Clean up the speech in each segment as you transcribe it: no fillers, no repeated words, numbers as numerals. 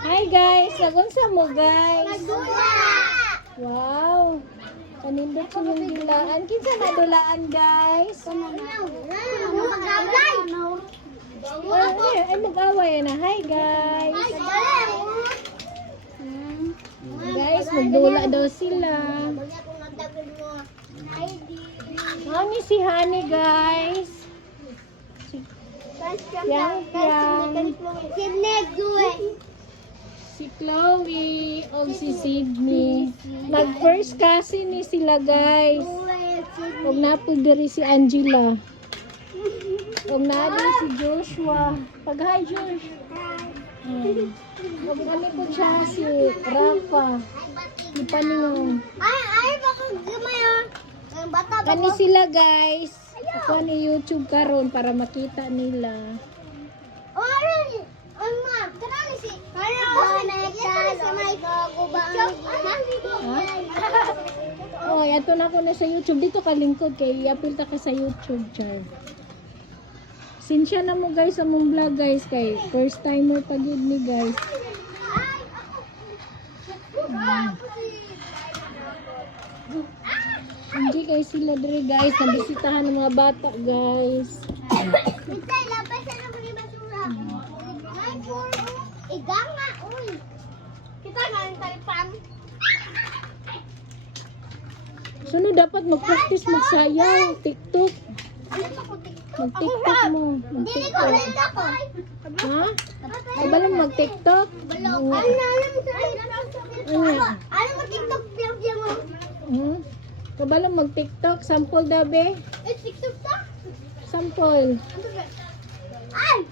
Hi guys, nagunsa mo guys? Wow. Kanindot sa yung dulaan. Kinsa na dulaan guys? Ay, mag-away na. Hi guys. Guys, magdula daw sila. Honey si Honey guys. Yang. Si Chloe o si Sydney. Nag-first kasi ni sila guys. Huwag na po diri si Angela. Huwag na din si Joshua. Pag-hi Josh. Huwag kami po siya si Rafa. Si Paningong. Kani sila guys. Ako ni YouTube karon para makita nila. Oh, ato na ko na sa YouTube. Dito ka lingkod kay i-upload ka sa YouTube, char. Sinsya na mo guys sa mong vlog guys kay first timer pa gid ni guys. Hindi guys sila dire guys, nabisitahan ng mga bata guys. Sunod dapat mag-practice magsayaw, TikTok. Mag-TikTok mo. Mag-TikTok. Ha? Ay ba lang mag-TikTok? Ano mag-TikTok mo? Kabalang mag-TikTok, sample dabe. TikTok ta? Sample. Ay!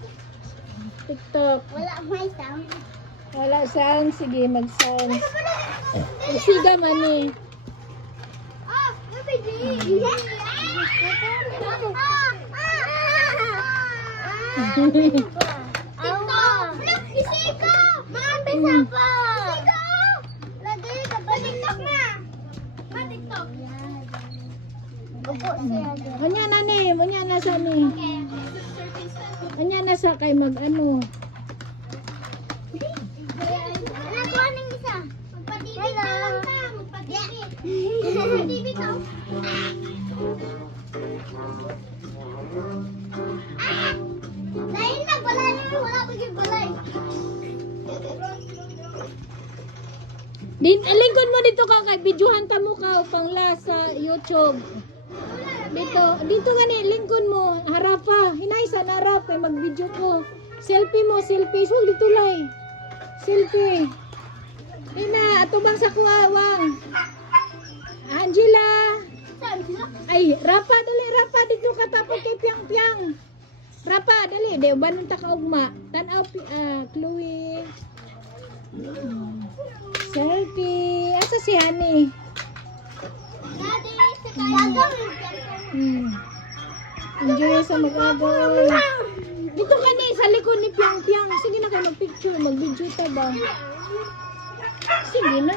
TikTok. Wala may sound. Wala sound, sige mag-sound. Siga man eh. Ah, baby. TikTok! Isiko! Mga pa! Isiko! Lagi ka ba TikTok na? TikTok. Anya na ni, anya na sa ni. Anya na sa kay mag-ano. Nakuha ng isa. Magpa-TV ka lang ka. Magpa-TV. Magpa-TV ka. Lain na, balay na. Wala ko yung balay. Lingkod mo dito ka kay videohan ta mo ka upang la sa YouTube. Dito gani lingkod mo, harafa. Hinay sa harap kay mag-video ko. Selfie mo, selfie. So dito lay. Selfie. Ina, ato bang sa kuwawang. Angela. Ay, Rafa dali, Rafa dito ka tapos kay Piang-Piang. Rafa dali, de banon ta ka ugma. Tan-aw Chloe. Selfie. Asa si Honey? Enjoy sa mag-agaw. Dito ka ni, sa likod ni Piang Piang. Sige na kayo mag-picture. Mag-video ta ba? Sige na.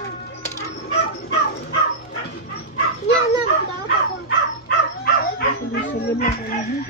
Sige, sunod na kayo.